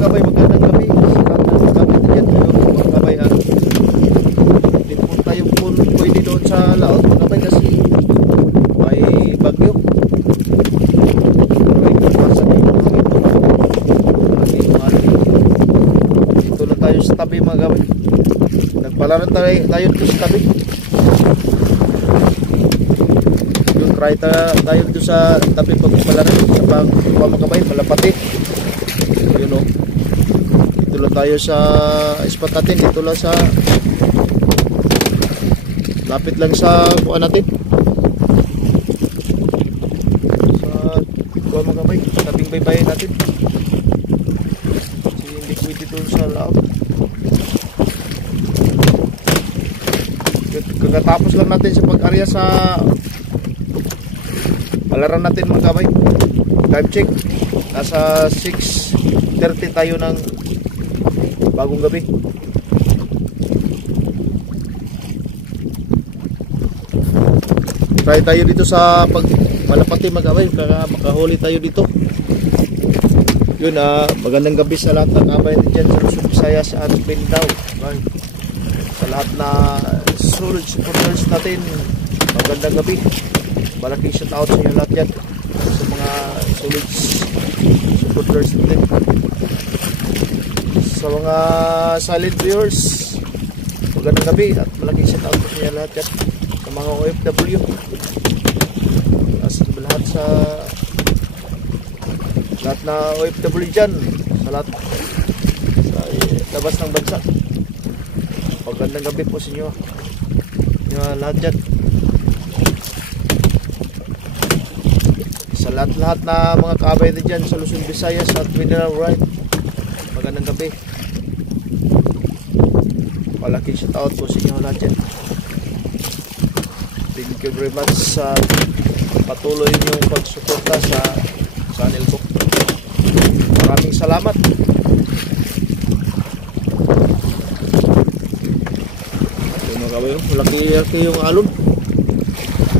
kabay, magandang gabi sa lahat ng mga kapit dyan mga kabay ha. Hindi po tayo pwede doon sa laot mga kabay kasi may bagyo. May kapasa na yung hangin. Dito lang tayo sa tabi mga kabay. Nagpalaran tayo dito sa tabi. Yung try tayo dito sa tabi pagpalaran sa mga kabay, malapati. Yun o. Dito lang tayo sa spot natin. Dito lang sa lapit lang sa kuha natin. Sa kuha mga kabay. Tabing baybayin natin. Kasi hindi pwede doon sa laot. Kakatapos lang natin sa pag-area sa palaran natin mga kabay. Time check. Nasa 6:30 tayo ng bagong gabi. Try tayo dito sa pag malapati mga kabay. Makahuli tayo dito. Yun magandang gabi sa lahat ng kabay dyan sa Luzon, Visayas at Mindanao. Sa lahat na solid supporters natin, magandang gabi. Malaking shout out sa inyo lahat dyan, sa mga solid supporters natin. Sa mga silent viewers, magandang gabi at malaking shout out sa inyo lahat dyan. Sa mga OFW, sa lahat na OFW dyan, sa lahat sa labas ng bansa, magandang gabi po sa inyo lahat dyan. Sa lahat na mga kaabay na dyan sa Luzon, Visayas at Mindanao, right, magandang gabi. Malaking shout out po sa inyo lahat dyan. Thank you very much sa patuloy niyong pagsuporta sa channel ko. Maraming salamat. Mga kabay, malaki yung alon.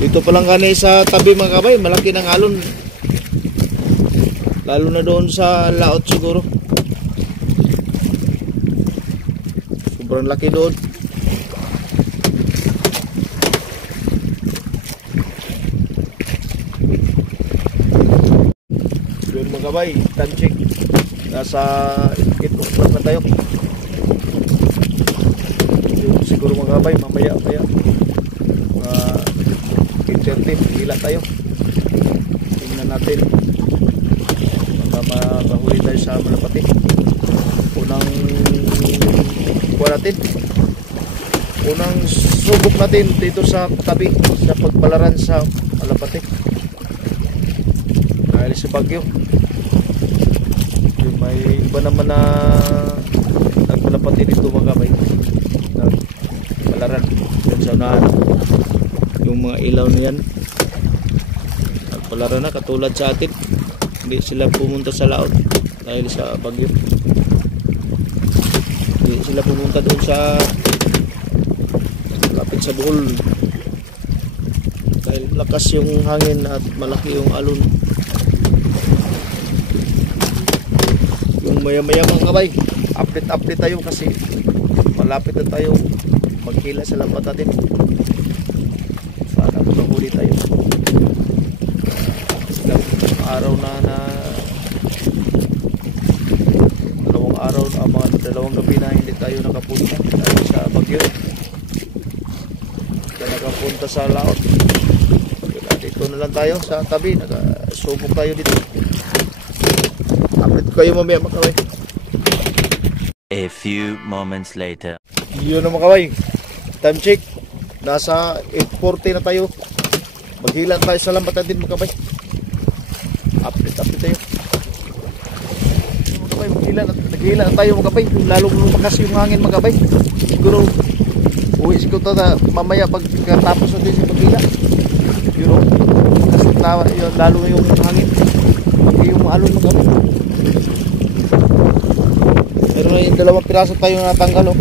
Dito pa lang kani sa tabi mga kabay, malaki ng alon. Lalo na doon sa laot siguro. Sobrang laki doon. Doon mga kabay, time check. Nasa 8 o'clock na tayo. Doon siguro mga kabay, mamaya mga 8:30, hila tayo. Tingnan natin baka makahuli tayo sa malapati. Unang unang subok natin dito sa tabi sa pagpalaran sa malapati dahil sa bagyo. Yung may iba naman na nagmalapati dito mga kabay, palaran dyan sa unahan. Yung mga ilaw na yan nagpalaran na katulad sa atin. Hindi sila pumunta sa laot dahil sa bagyo. Hindi sila pumunta doon sa lapit sa Bohol dahil lakas yung hangin at malaki yung alon. Yung maya mga kabay, update tayo kasi malapit na tayo magkila sa lambat natin. Sana makahuli tayo. Araw na dalawang araw, mga dalawang gabi na hindi tayo nakapunta dahil sa bagyo. Kaya nakapunta sa laot. Dito na lang tayo sa tabi, nakasubok tayo dito. Update kayo mamaya mga kabay. A few moments later. Yun na mga kabay, time check. Nasa 8:40 na tayo. Maghilan tayo sa lambat natin mga kabay. Update tayo mga kabay. Maghilan tayo mga kabay. Lalong lumakas yung hangin mga kabay. Siguro uwi siguro mamaya pagkatapos natin sa paghila. Yun kasi yun, lalo yung hangin pag yung alon mga kabay. Pero yung dalawang piraso tayo natanggal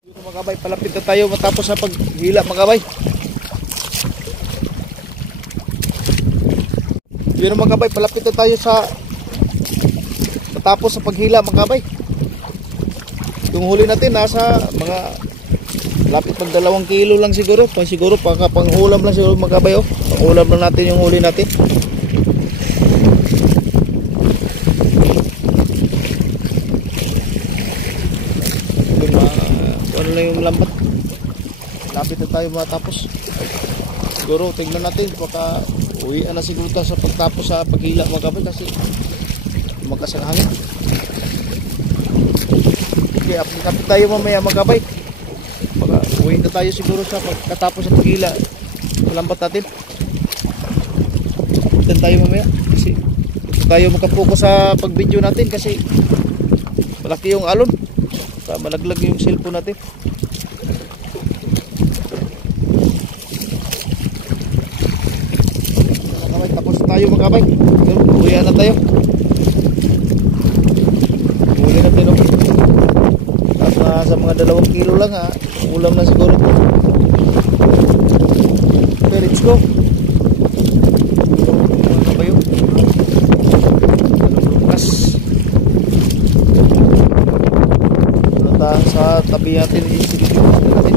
Yun mga kabay, palapit na tayo matapos sa paghila mga kabay. Yun mga kabay, palapit na tayo sa matapos sa paghila mga kabay. Yung huli natin nasa mga lapit pag 2 kilo lang siguro. Siguro pangulam lang siguro mga kabay. Pangulam lang natin yung huli natin. Ano lang yung lambat. Lapit na tayo matapos. Siguro tingnan natin baka uwian na siguro tayo sa pagtapos sa paghila mga kabay kasi lumakas ang hangin. Okay, kapit tayo mamaya mga kabay. Baka uwi na tayo siguro sa pagkatapos sa paghila lambat natin. Kapitan tayo mamaya kasi dito tayo makapokus sa pag-video natin kasi malaki yung alon. Malaglag yung cellphone natin. Tapos tayo mga kabay. Uwian na tayo. Uwi natin no. Tapos sa mga 2 kilo lang ha. Ulam na siguro. Okay, let's go. Mga kabay yun. Lukas. Sa tabi natin i-studio natin.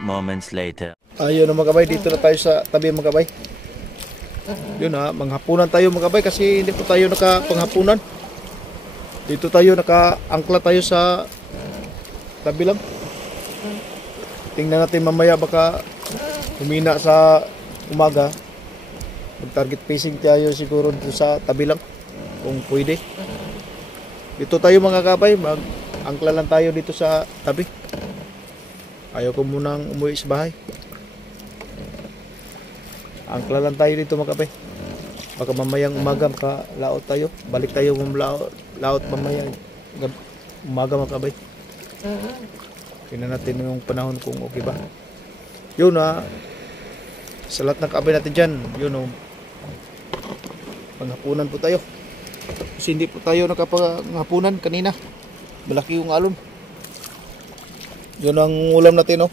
Moments later. Ayun na mga kabay, dito na tayo sa tabi mga kabay. Yun ha, manghapunan tayo mga kabay kasi hindi po tayo nakapanghapunan. Dito tayo nakaangkla tayo sa tabi lang. Tingnan natin mamaya baka humina sa umaga. Mag-target fishing tayo siguro dito sa tabi lang kung pwede. Dito tayo mga kabay, mag-angkla lang tayo dito sa tabi. Ayaw ko munang umuwi sa bahay. Angkla lang tayo dito mga kabay. Baka mamayang umaga makalaot tayo. Balik tayo laot mamayang umaga mga kabay. Tingnan natin yung panahon kung okay ba. Yun ha. Sa lahat ng kabay natin dyan. Yun o. Panghapunan po tayo. Kasi hindi po tayo nakapanghapunan kanina. Malaki yung alon. Yun ang ulam natin, no?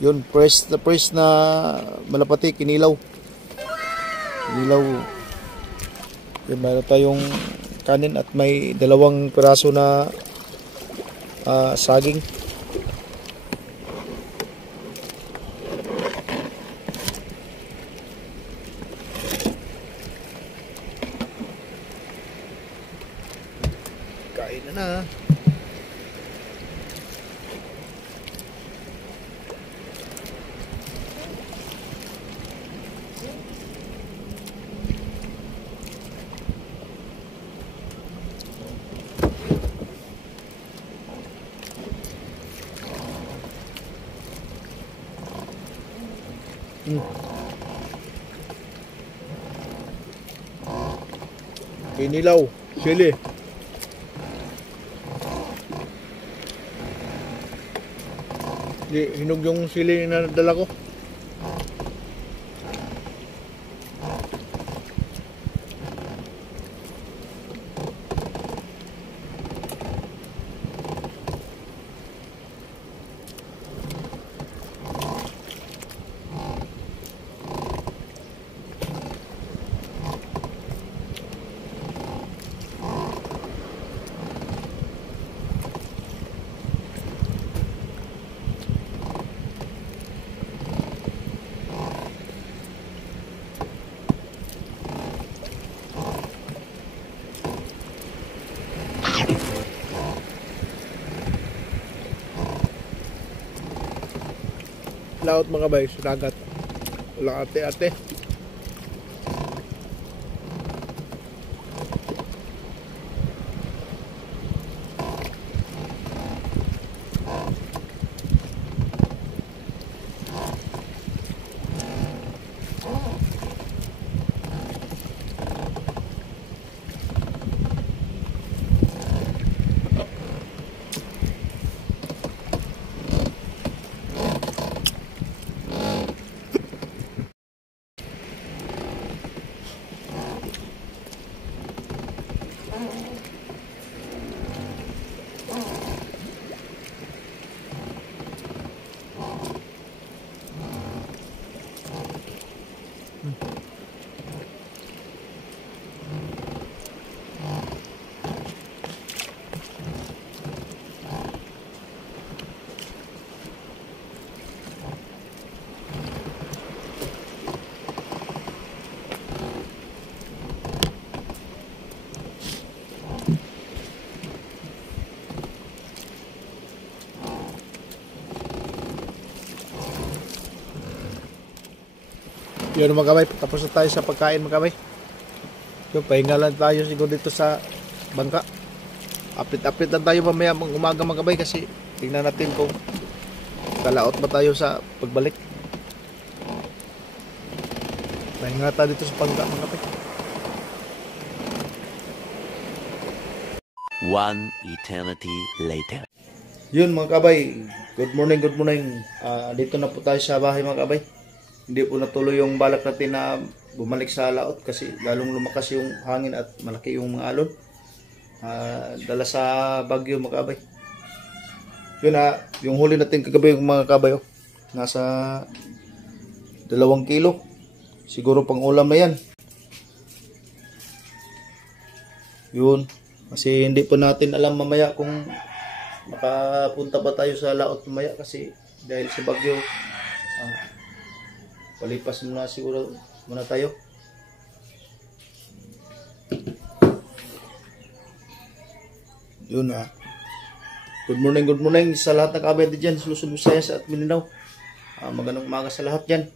Yun, press na malapati, kinilaw. Kinilaw. Yun, mayroon tayong kanin at may 2 piraso na saging. Kain na. Kinilaw, sili. Hinog yung sili na dala ko. laot mga bay, sunagat. Walang ate-ate. Yun mga kabay, tapos na tayo sa pagkain mga kabay. Yun, pahinga lang tayo siguro dito sa bangka. Update lang tayo mamaya umaga mga kabay kasi tingnan natin kung kalaot ba tayo sa pagbalik. Pahinga tayo dito sa bangka mga kabay. One eternity later. Yun mga kabay, good morning. Dito na po tayo sa bahay mga kabay. Hindi po natuloy yung balak natin na bumalik sa laot kasi lalong lumakas yung hangin at malaki yung mga alon. Dala sa Bagyo mga kabay. Yun yung huli natin kagabi yung mga kabay. Nasa 2 kilo. Siguro pang ulam na yan. Yun. Kasi hindi po natin alam mamaya kung makapunta pa tayo sa laot mamaya kasi dahil sa Bagyo. Palipas muna siguro muna tayo. Yun good morning sa lahat ng kabay dyan sa Luzon, Visayas at Mindanao. Magandang umaga sa lahat dyan.